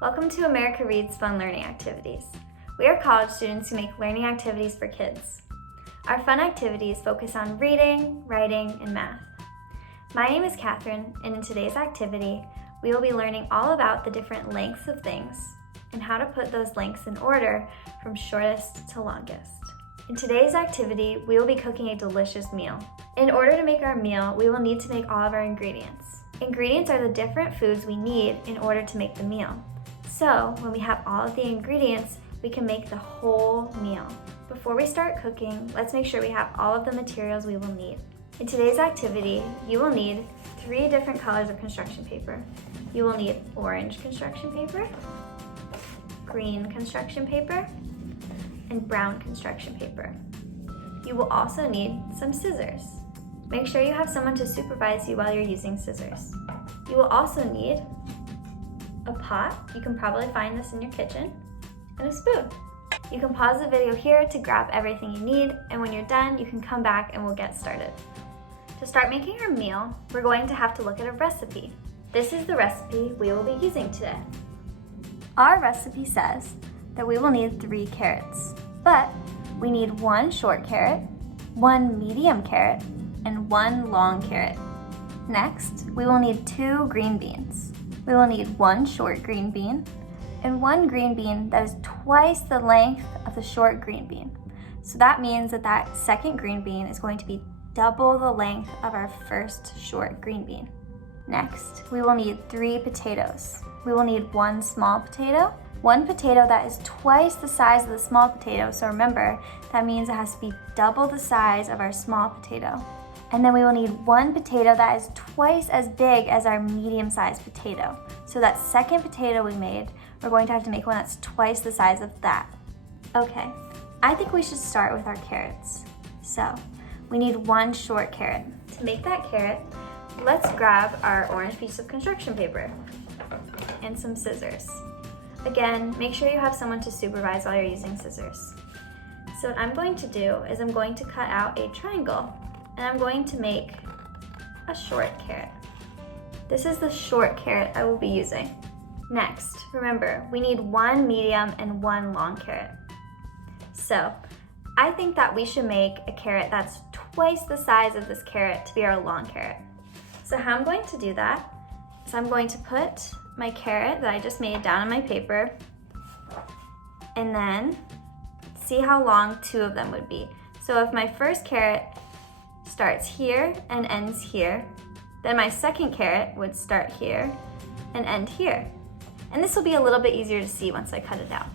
Welcome to America Reads Fun Learning Activities. We are college students who make learning activities for kids. Our fun activities focus on reading, writing, and math. My name is Catherine, and in today's activity, we will be learning all about the different lengths of things and how to put those lengths in order from shortest to longest. In today's activity, we will be cooking a delicious meal. In order to make our meal, we will need to make all of our ingredients. Ingredients are the different foods we need in order to make the meal. So, when we have all of the ingredients, we can make the whole meal. Before we start cooking, let's make sure we have all of the materials we will need. In today's activity, you will need 3 different colors of construction paper. You will need orange construction paper, green construction paper, and brown construction paper. You will also need some scissors. Make sure you have someone to supervise you while you're using scissors. You will also need a pot, you can probably find this in your kitchen, and a spoon. You can pause the video here to grab everything you need, and when you're done, you can come back and we'll get started. To start making our meal, we're going to have to look at a recipe. This is the recipe we will be using today. Our recipe says that we will need 3 carrots, but we need 1 short carrot, 1 medium carrot, and 1 long carrot. Next, we will need 2 green beans. We will need 1 short green bean and 1 green bean that is twice the length of the short green bean. So that means that that second green bean is going to be double the length of our first short green bean. Next, we will need 3 potatoes. We will need 1 small potato, 1 potato that is twice the size of the small potato. So remember, that means it has to be double the size of our small potato. And then we will need 1 potato that is twice as big as our medium-sized potato. So that second potato we made, we're going to have to make one that's twice the size of that. Okay, I think we should start with our carrots. So, we need 1 short carrot. To make that carrot, let's grab our orange piece of construction paper and some scissors. Again, make sure you have someone to supervise while you're using scissors. So what I'm going to do is I'm going to cut out a triangle, and I'm going to make a short carrot. This is the short carrot I will be using. Next, remember, we need 1 medium and 1 long carrot. So, I think that we should make a carrot that's twice the size of this carrot to be our long carrot. So how I'm going to do that is I'm going to put my carrot that I just made down on my paper, and then see how long 2 of them would be. So if my first carrot starts here and ends here, then my second carrot would start here and end here. And this will be a little bit easier to see once I cut it out.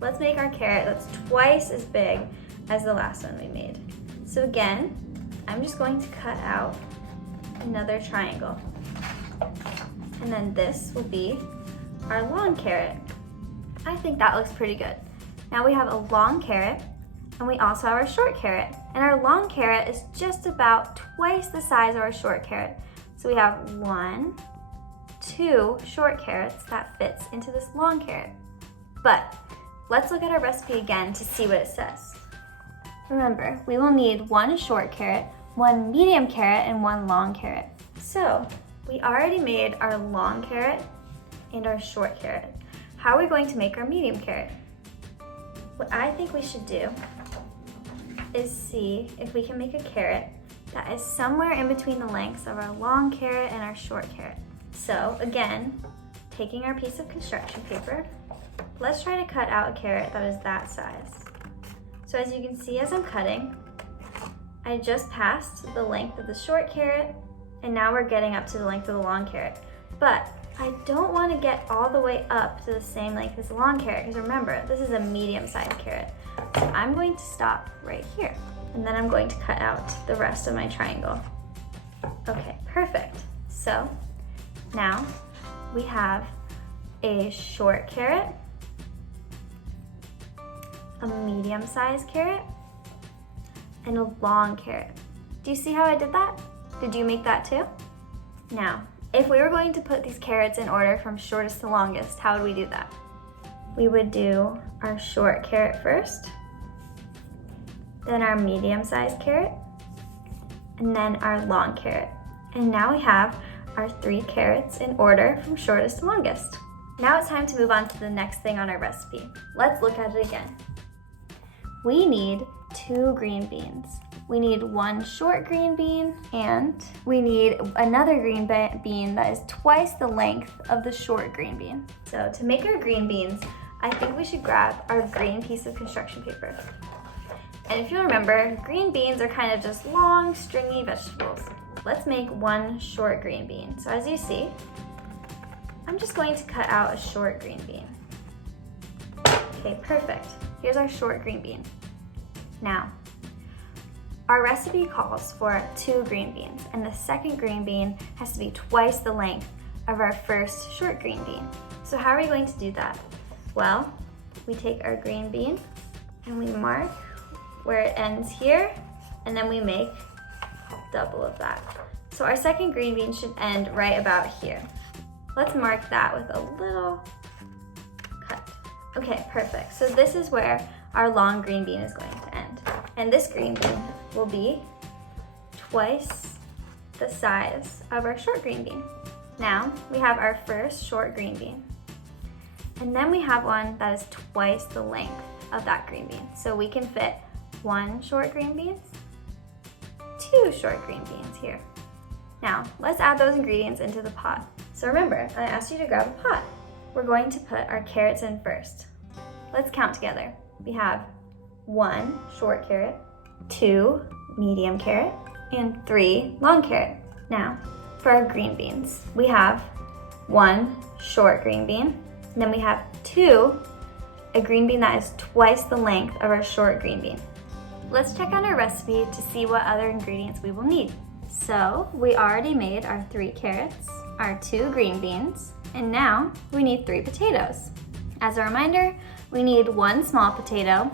Let's make our carrot that's twice as big as the last one we made. So again, I'm just going to cut out another triangle. And then this will be our long carrot. I think that looks pretty good. Now we have a long carrot, and we also have our short carrot. And our long carrot is just about twice the size of our short carrot. So we have 1, 2 short carrots that fits into this long carrot. But let's look at our recipe again to see what it says. Remember, we will need 1 short carrot, 1 medium carrot, and 1 long carrot. So we already made our long carrot and our short carrot. How are we going to make our medium carrot? What I think we should do is see if we can make a carrot that is somewhere in between the lengths of our long carrot and our short carrot. So again, taking our piece of construction paper, let's try to cut out a carrot that is that size. So as you can see as I'm cutting, I just passed the length of the short carrot, and now we're getting up to the length of the long carrot. But I don't want to get all the way up to the same length as the long carrot, because remember, this is a medium-sized carrot. So I'm going to stop right here, and then I'm going to cut out the rest of my triangle. Okay, perfect. So now we have a short carrot, a medium-sized carrot, and a long carrot. Do you see how I did that? Did you make that too? Now, if we were going to put these carrots in order from shortest to longest, how would we do that? We would do our short carrot first, then our medium-sized carrot, and then our long carrot. And now we have our 3 carrots in order from shortest to longest. Now it's time to move on to the next thing on our recipe. Let's look at it again. We need 2 green beans. We need 1 short green bean, and we need another green bean that is twice the length of the short green bean. So to make our green beans, I think we should grab our green piece of construction paper. And if you remember, green beans are kind of just long, stringy vegetables. Let's make 1 short green bean. So as you see, I'm just going to cut out a short green bean. Okay, perfect. Here's our short green bean. Now, our recipe calls for 2 green beans, and the second green bean has to be twice the length of our first short green bean. So how are we going to do that? Well, we take our green bean and we mark where it ends here, and then we make double of that. So our second green bean should end right about here. Let's mark that with a little cut. Okay, perfect. So this is where our long green bean is going to end. And this green bean will be twice the size of our short green bean. Now we have our first short green bean. And then we have one that is twice the length of that green bean. So we can fit 1 short green bean, 2 short green beans here. Now let's add those ingredients into the pot. So remember, I asked you to grab a pot. We're going to put our carrots in first. Let's count together. We have 1 short carrot, 2 medium carrot, and 3 long carrot. Now, for our green beans, we have 1 short green bean, and then we have 2, a green bean that is twice the length of our short green bean. Let's check on our recipe to see what other ingredients we will need. So, we already made our 3 carrots, our 2 green beans, and now we need 3 potatoes. As a reminder, we need 1 small potato,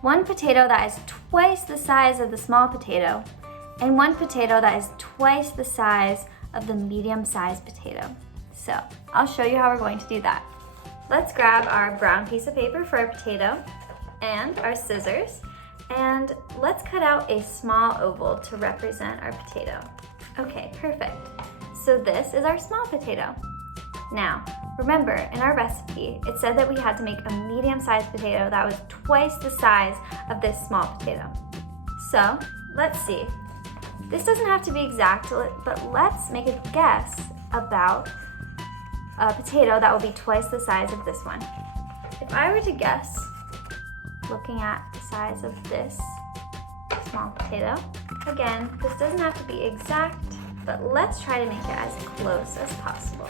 1 potato that is twice the size of the small potato, and 1 potato that is twice the size of the medium-sized potato. So, I'll show you how we're going to do that. Let's grab our brown piece of paper for our potato and our scissors, and let's cut out a small oval to represent our potato. Okay, perfect. So this is our small potato. Now, remember, in our recipe, it said that we had to make a medium-sized potato that was twice the size of this small potato. So, let's see. This doesn't have to be exact, but let's make a guess about a potato that will be twice the size of this one. If I were to guess, looking at the size of this small potato, again, this doesn't have to be exact, but let's try to make it as close as possible.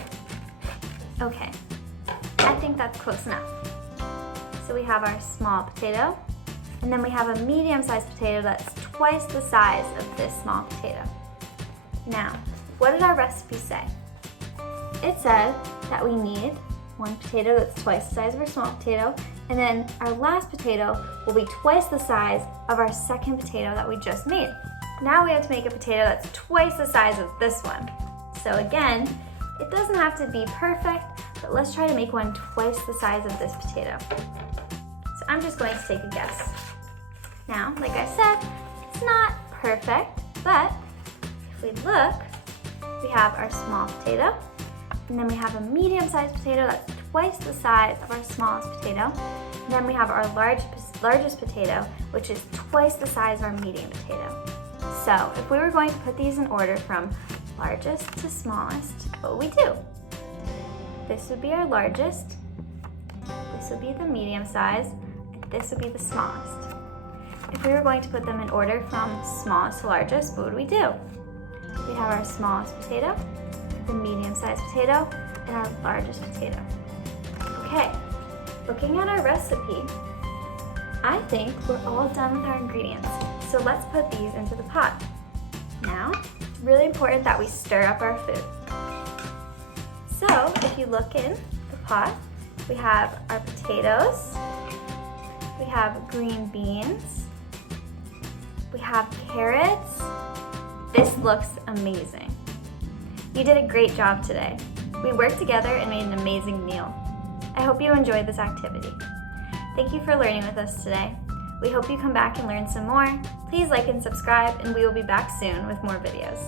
Okay, I think that's close enough. So we have our small potato, and then we have a medium-sized potato that's twice the size of this small potato. Now, what did our recipe say? It said that we need 1 potato that's twice the size of our small potato, and then our last potato will be twice the size of our second potato that we just made. Now we have to make a potato that's twice the size of this one. So again, it doesn't have to be perfect, but let's try to make one twice the size of this potato. So I'm just going to take a guess. Now, like I said, it's not perfect, but if we look, we have our small potato, and then we have a medium-sized potato that's twice the size of our smallest potato. And then we have our largest potato, which is twice the size of our medium potato. So if we were going to put these in order from largest to smallest, what would we do? This would be our largest, this would be the medium size, and this would be the smallest. If we were going to put them in order from smallest to largest, what would we do? We have our smallest potato, the medium-sized potato, and our largest potato. Okay, looking at our recipe, I think we're all done with our ingredients. So let's put these into the pot. Now, it's really important that we stir up our food. So if you look in the pot, we have our potatoes, we have green beans, we have carrots. This looks amazing. You did a great job today. We worked together and made an amazing meal. I hope you enjoyed this activity. Thank you for learning with us today. We hope you come back and learn some more. Please like and subscribe, and we will be back soon with more videos.